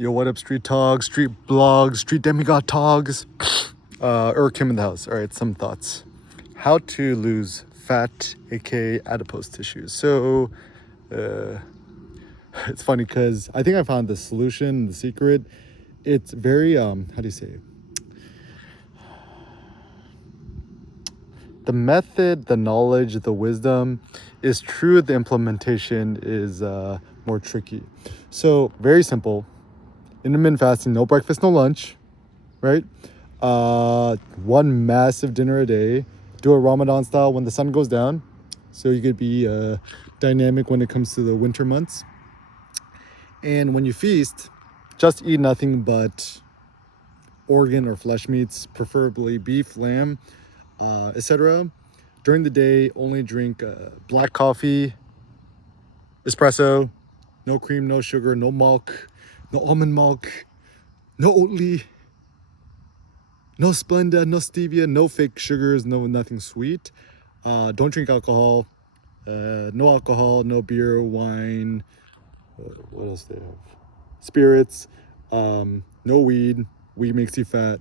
Yo, what up, street togs, street blogs, street demigod togs? Kim in the house. All right, some thoughts. How to lose fat, aka adipose tissue. So, it's funny because I think I found the solution, the secret. It's very how do you say it? The method, the knowledge, the wisdom is true. The implementation is more tricky. So, very simple. Intermittent fasting, no breakfast, no lunch, right? One massive dinner a day. Do it Ramadan style when the sun goes down, so you could be dynamic when it comes to the winter months. And when you feast, just eat nothing but organ or flesh meats, preferably beef, lamb, etc. During the day, only drink black coffee, espresso, no cream, no sugar, no milk, no almond milk, no Oatly, no Splenda, no stevia, no fake sugars, nothing sweet. Don't drink alcohol. No alcohol, no beer, wine. What else they have? Spirits. No weed. Weed makes you fat.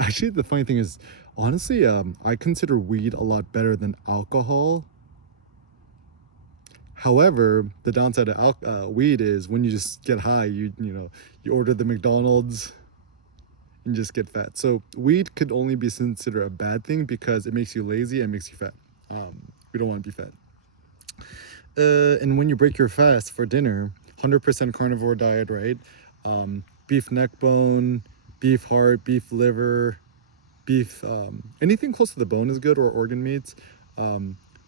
Actually, the funny thing is, honestly, I consider weed a lot better than alcohol. However, the downside of weed is when you just get high, you order the McDonald's and just get fat. So weed could only be considered a bad thing because it makes you lazy and makes you fat. We don't want to be fat. And when you break your fast for dinner, 100% carnivore diet, right? Beef neck bone, beef heart, beef liver, beef, anything close to the bone is good, or organ meats.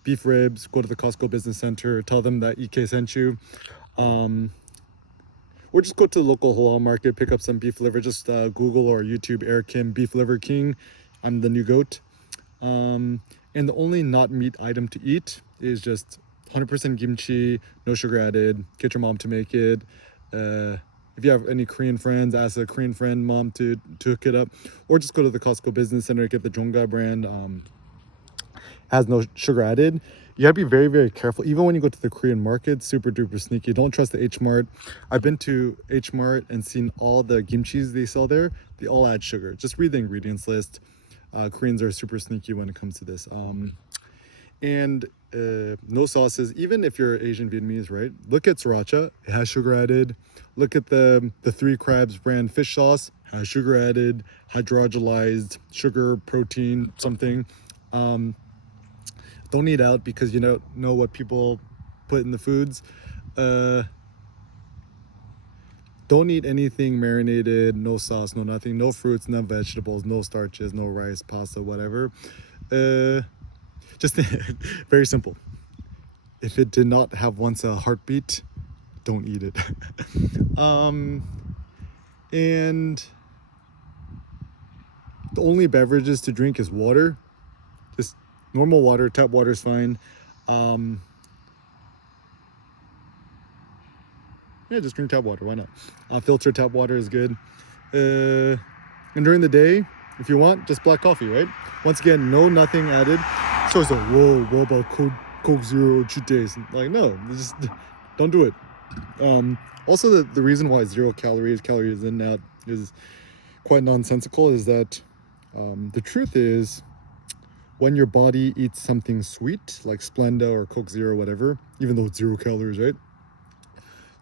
Beef ribs, go to the Costco Business Center, tell them that EK sent you. Or just go to the local halal market, pick up some beef liver. Just Google or YouTube Kim Beef Liver King. I'm the new goat. And the only not meat item to eat is just 100% kimchi, no sugar added. Get your mom to make it. If you have any Korean friends, ask a Korean friend, mom, to hook it up. Or just go to the Costco Business Center, get the Jonga brand. Has no sugar added. You gotta be very, very careful. Even when you go to the Korean market, super duper sneaky. Don't trust the H Mart. I've been to H Mart and seen all the kimchis they sell there. They all add sugar. Just read the ingredients list. Koreans are super sneaky when it comes to this. And no sauces. Even if you're Asian Vietnamese, right? Look at sriracha. It has sugar added. Look at the Three Crabs brand fish sauce. Has sugar added. Hydrogenized sugar, protein, something. Don't eat out because you don't know what people put in the foods. Don't eat anything marinated, no sauce, no nothing, no fruits, no vegetables, no starches, no rice, pasta, whatever. Just very simple. If it did not have once a heartbeat, don't eat it. And the only beverages to drink is water. Just normal water, tap water is fine. Yeah, just drink tap water. Why not? Filtered tap water is good. And during the day, if you want, just black coffee, right? Once again, no nothing added. So it's like, whoa, what about Coke Zero cheat days? Like, no, just don't do it. Also, the reason why calories in and out is quite nonsensical is that the truth is, when your body eats something sweet, like Splenda or Coke Zero or whatever, even though it's 0 calories, right?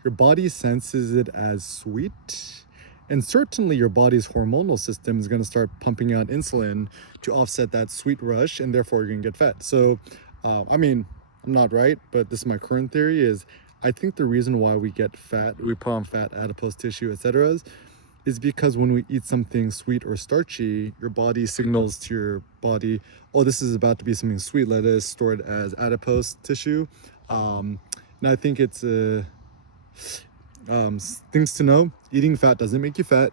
Your body senses it as sweet. And certainly your body's hormonal system is going to start pumping out insulin to offset that sweet rush, and therefore you're going to get fat. So, I'm not right, but this is my current theory is I think the reason why we get fat, we put on fat, adipose tissue, etc., is because when we eat something sweet or starchy, your body signals to your body, oh, this is about to be something sweet. Let us store it as adipose tissue. And I think it's things to know. Eating fat doesn't make you fat.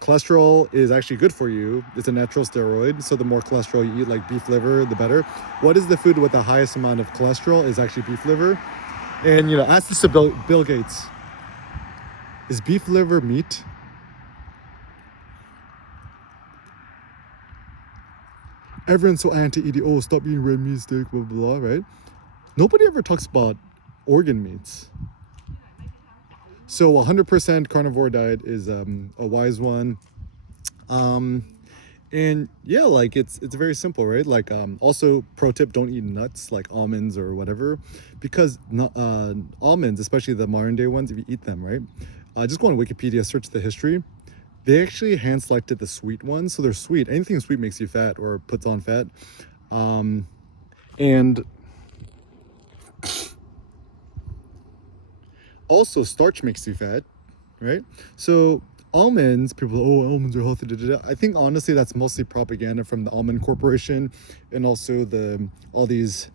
Cholesterol is actually good for you. It's a natural steroid. So the more cholesterol you eat, like beef liver, the better. What is the food with the highest amount of cholesterol? Is actually beef liver. And, ask this to Bill Gates. Is beef liver meat? Everyone's so anti-eating. Oh, stop eating red meat, steak, blah, blah, blah, right? Nobody ever talks about organ meats. So 100% carnivore diet is a wise one. Um, and yeah, like it's very simple, right? Like also pro tip, don't eat nuts like almonds or whatever, because almonds, especially the modern day ones, if you eat them, right? Just go on Wikipedia, search the history. They actually hand selected the sweet ones, so they're sweet. Anything sweet makes you fat or puts on fat. And also starch makes you fat, right? So almonds, people, oh, almonds are healthy. Da, da, da. I think honestly that's mostly propaganda from the almond corporation, and also the all these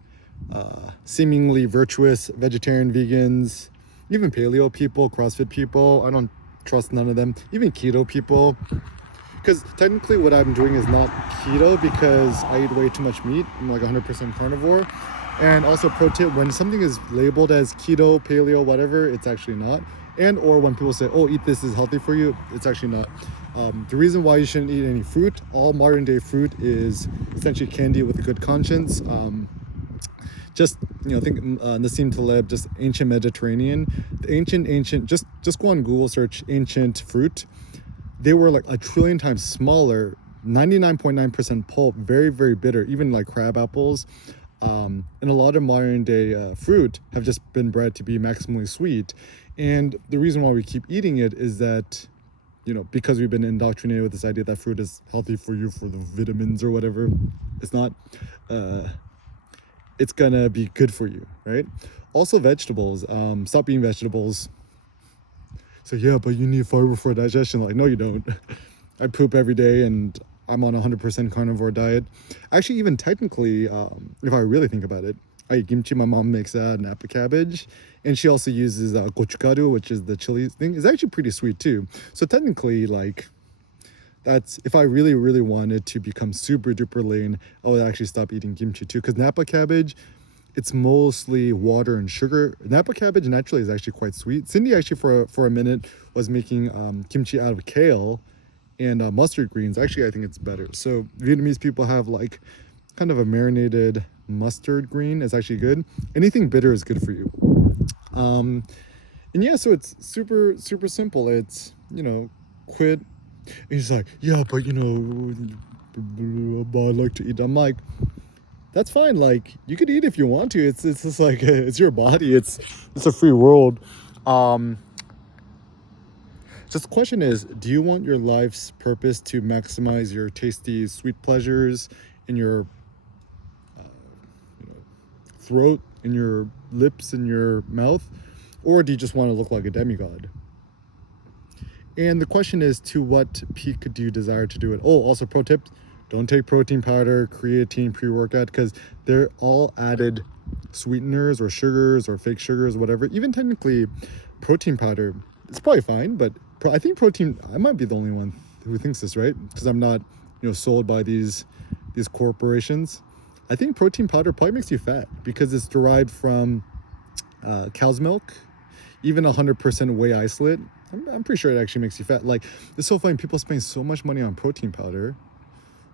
seemingly virtuous vegetarian vegans, even paleo people, CrossFit people. I don't trust none of them. Even keto people, because technically what I'm doing is not keto because I eat way too much meat. I'm like 100% carnivore. And also pro tip, when something is labeled as keto, paleo, whatever, it's actually not. And or when people say, oh, eat this is healthy for you, it's actually not. The reason why you shouldn't eat any fruit, all modern day fruit is essentially candy with a good conscience. Just think Nassim Taleb, just ancient Mediterranean, the ancient. Just go on Google, search ancient fruit. They were like a trillion times smaller, 99.9% pulp, very very bitter. Even like crab apples, and a lot of modern day fruit have just been bred to be maximally sweet. And the reason why we keep eating it is that because we've been indoctrinated with this idea that fruit is healthy for you for the vitamins or whatever. It's not. It's gonna be good for you, right? Also vegetables, stop eating vegetables. So yeah, but you need fiber for digestion. Like, no you don't. I poop every day and I'm on a 100% carnivore diet. Actually, even technically, if I really think about it, I eat kimchi. My mom makes napa cabbage, and she also uses gochugaru, which is the chili thing. It's actually pretty sweet too. So technically, like, that's if I really really wanted to become super duper lean, I would actually stop eating kimchi too, because napa cabbage, it's mostly water and sugar. Napa cabbage naturally is actually quite sweet. Cindy actually for a minute was making kimchi out of kale and mustard greens. Actually, I think it's better. So Vietnamese people have like kind of a marinated mustard green. It's actually good. Anything bitter is good for you. And yeah, so it's super super simple. It's quit. And he's like, yeah, but I like to eat. I'm like, that's fine. Like, you could eat if you want to. It's just like it's your body. It's a free world. Just the question is, do you want your life's purpose to maximize your tasty sweet pleasures in your throat, in your lips, in your mouth, or do you just want to look like a demigod? And the question is, to what peak do you desire to do it? Oh, also pro tip, don't take protein powder, creatine, pre-workout, because they're all added sweeteners or sugars or fake sugars, whatever. Even technically, protein powder, it's probably fine, but I think protein, I might be the only one who thinks this, right? Because I'm not, sold by these corporations. I think protein powder probably makes you fat because it's derived from cow's milk, even 100% whey isolate. I'm pretty sure it actually makes you fat. Like, it's so funny. People spend so much money on protein powder.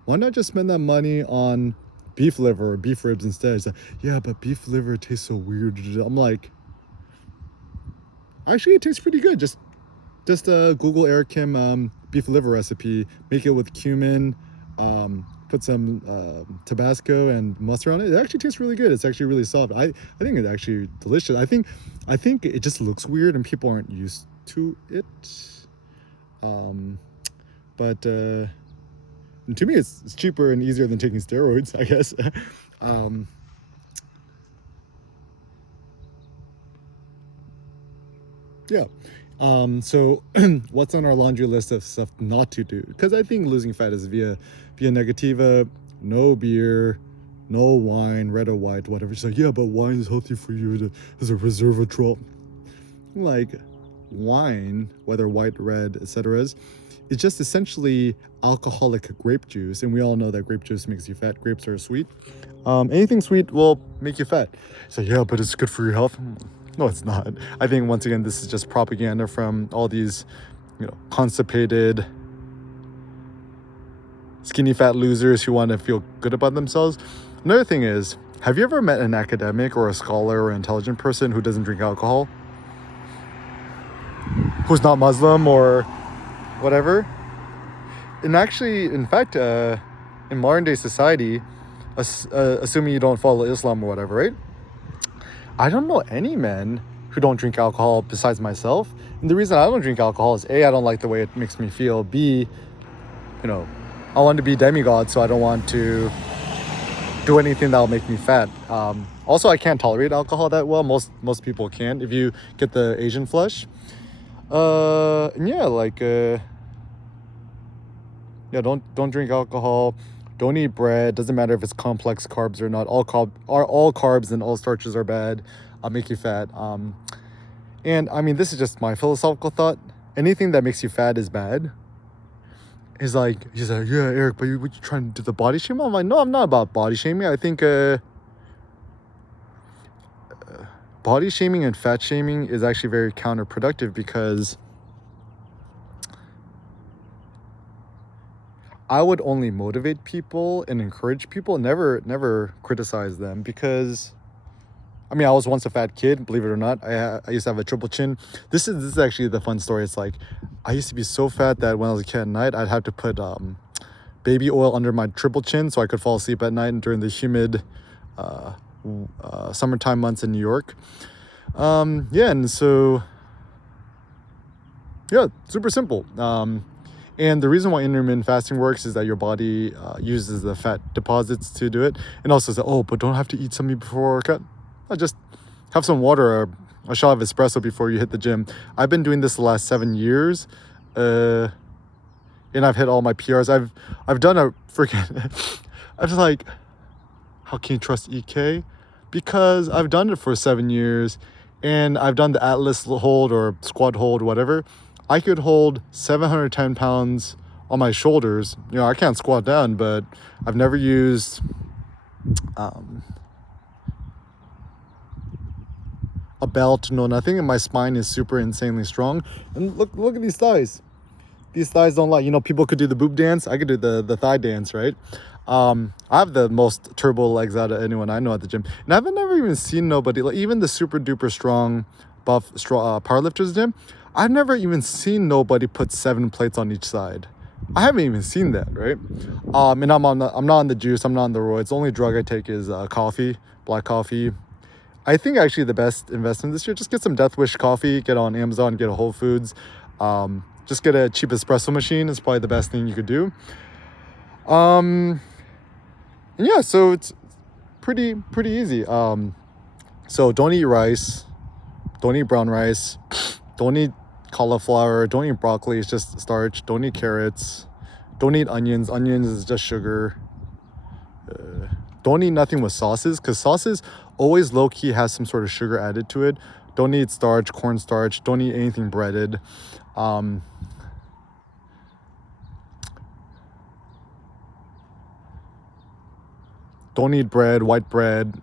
Why not just spend that money on beef liver or beef ribs instead? It's like, yeah, but beef liver tastes so weird. I'm like, actually, it tastes pretty good. Just Google Eric Kim beef liver recipe. Make it with cumin. Put some Tabasco and mustard on it. It actually tastes really good. It's actually really soft. I think it's actually delicious. I think it just looks weird and people aren't used to it. But to me, it's cheaper and easier than taking steroids, I guess. Yeah. So what's on our laundry list of stuff not to do? Because I think losing fat is via negativa, no beer, no wine, red or white, whatever. She's like, yeah, but wine is healthy for you as a resveratrol. Like, wine, whether white, red, etc., is just essentially alcoholic grape juice, and we all know that grape juice makes you fat. Grapes are sweet. Anything sweet will make you fat. So yeah, but it's good for your health. No, it's not. I think once again, this is just propaganda from all these, constipated, skinny fat losers who want to feel good about themselves. Another thing is, have you ever met an academic or a scholar or an intelligent person who doesn't drink alcohol? who's not Muslim or whatever. And actually, in fact, in modern day society, assuming you don't follow Islam or whatever, right? I don't know any men who don't drink alcohol besides myself. And the reason I don't drink alcohol is A, I don't like the way it makes me feel. B, I want to be demigod, so I don't want to do anything that'll make me fat. Also, I can't tolerate alcohol that well. Most people can't if you get the Asian flush. And yeah, don't drink alcohol. Don't eat bread. Doesn't matter if it's complex carbs or not. All carbs and all starches are bad. Make you fat. And I mean, this is just my philosophical thought. Anything that makes you fat is bad. He's like, yeah, Eric, but what you trying to do, the body shaming? I'm like, no, I'm not about body shaming. I think body shaming and fat shaming is actually very counterproductive, because I would only motivate people and encourage people, never criticize them. Because I mean, I was once a fat kid, believe it or not. I used to have a triple chin. This is actually the fun story. It's like, I used to be so fat that when I was a kid at night, I'd have to put baby oil under my triple chin so I could fall asleep at night during the humid summertime months in New York. And so, yeah, super simple. And the reason why intermittent fasting works is that your body uses the fat deposits to do it. And also says, but don't have to eat something before a workout. Just have some water or a shot of espresso before you hit the gym. I've been doing this the last 7 years, and I've hit all my PRs. I've done a freaking. I was like, how can you trust EK? Because I've done it for 7 years, and I've done the Atlas hold or squat hold, whatever. I could hold 710 pounds on my shoulders. I can't squat down, but I've never used a belt, no nothing, and my spine is super insanely strong. And look at these thighs. These thighs don't lie. People could do the boob dance. I could do the thigh dance, right? I have the most turbo legs out of anyone I know at the gym. And I've never even seen nobody, like even the super duper strong, buff, powerlifters at the gym, I've never even seen nobody put 7 plates on each side. I haven't even seen that, right? And I'm not on the juice. I'm not on the roids. The only drug I take is coffee, black coffee. I think actually the best investment this year, just get some Death Wish coffee, get on Amazon, get a Whole Foods. Just get a cheap espresso machine. It's probably the best thing you could do. And yeah, so it's pretty easy. So don't eat rice, don't eat brown rice, don't eat cauliflower, don't eat broccoli, it's just starch. Don't eat carrots, don't eat onions. Onions is just sugar. Don't eat nothing with sauces, because sauces always low-key has some sort of sugar added to it. Don't eat starch, cornstarch. Don't eat anything breaded. Don't eat bread, white bread,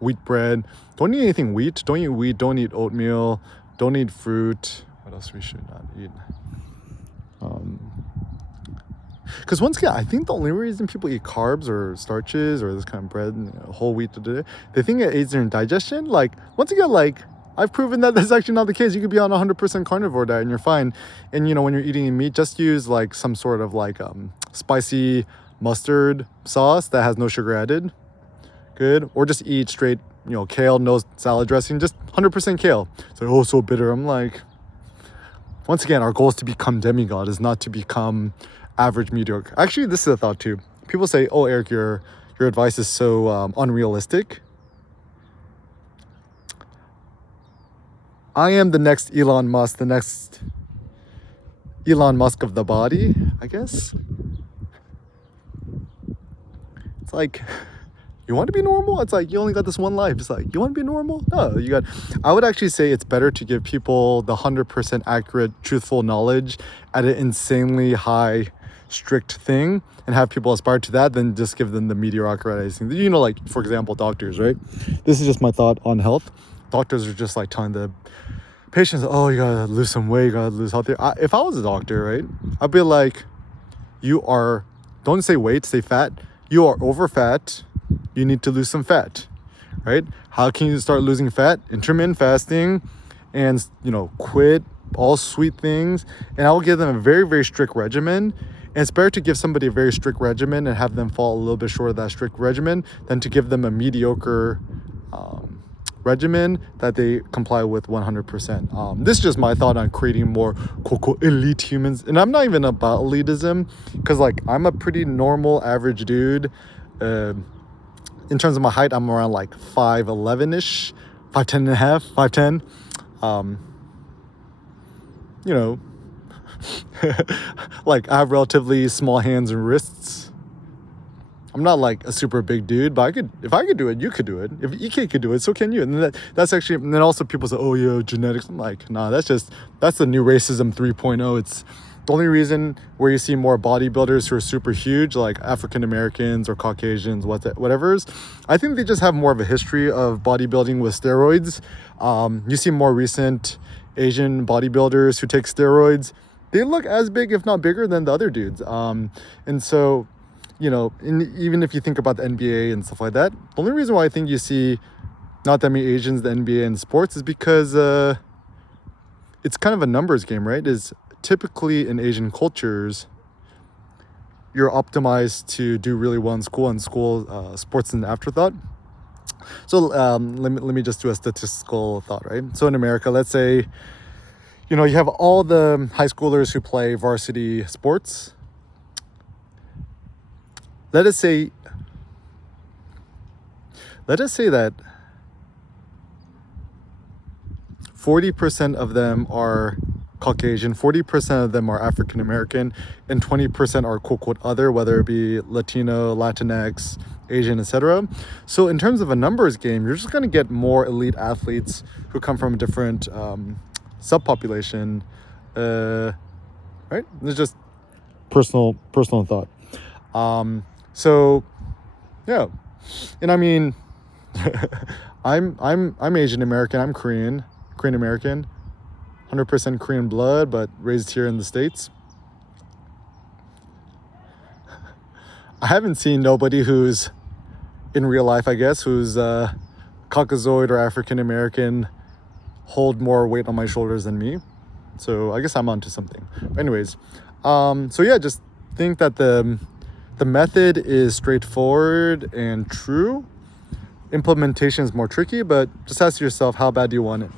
wheat bread. Don't eat anything wheat. Don't eat wheat. Don't eat oatmeal. Don't eat fruit. What else we should not eat? Because once again, I think the only reason people eat carbs or starches or this kind of bread, whole wheat, they think it aids their digestion. Like, once again, I've proven that that's actually not the case. You could be on a 100% carnivore diet and you're fine. And when you're eating meat, just use some sort of spicy mustard sauce that has no sugar added. Good. Or just eat straight, kale, no salad dressing, just 100% kale. So, so bitter. I'm like, once again, our goal is to become demigod, is not to become average mediocre. Actually, this is a thought too. People say, Eric, your advice is so unrealistic. I am the next Elon Musk, of the body, I guess. It's like, you want to be normal? It's like, you only got this one life. It's like, you want to be normal? No, I would actually say it's better to give people the 100% accurate, truthful knowledge at an insanely high, strict thing and have people aspire to that than just give them the mediocrizing. For example, doctors, right? This is just my thought on health. Doctors are just telling the patients, you gotta lose some weight, you gotta lose healthy. If I was a doctor, right, I'd be like, don't say weight, say fat. You are over fat. You need to lose some fat, right? How can you start losing fat? Intermittent fasting, and quit all sweet things, and I'll give them a very, very strict regimen. And it's better to give somebody a very strict regimen and have them fall a little bit short of that strict regimen than to give them a mediocre regimen that they comply with 100%. This is just my thought on creating more quote, quote, elite humans. And I'm not even about elitism, because like I'm a pretty normal average dude. In terms of my height, I'm around like 5'11"-ish, 5'10" and a half, 5'10". You know, like I have relatively small hands and wrists. I'm not like a super big dude, but if I could do it, you could do it. If EK could do it, so can you. And that's actually, and then also people say, oh yeah, genetics. I'm like, nah, that's the new racism 3.0. It's the only reason where you see more bodybuilders who are super huge, like African Americans or Caucasians, whatever's. I think they just have more of a history of bodybuilding with steroids. You see more recent Asian bodybuilders who take steroids. They look as big, if not bigger, than the other dudes. And so, you know, even if you think about the NBA and stuff like that, the only reason why I think you see not that many Asians in the NBA and sports is because it's kind of a numbers game, right? Is typically in Asian cultures, you're optimized to do really well in school, and school sports an afterthought. So let me just do a statistical thought, right? So in America, let's say, you know, you have all the high schoolers who play varsity sports. Let us say that 40% of them are Caucasian, 40% of them are African American, and 20% are quote unquote other, whether it be Latino, Latinx, Asian, etc. So in terms of a numbers game, you're just going to get more elite athletes who come from a different subpopulation, right? It's just personal thought. So yeah, and I mean, I'm Asian American. I'm Korean American, 100% Korean blood, but raised here in the States. I haven't seen nobody who's in real life, I guess, who's Caucasoid or African American hold more weight on my shoulders than me. So I guess I'm onto something. But anyways, so yeah, just think that the method is straightforward and true. Implementation is more tricky, but just ask yourself, how bad do you want it?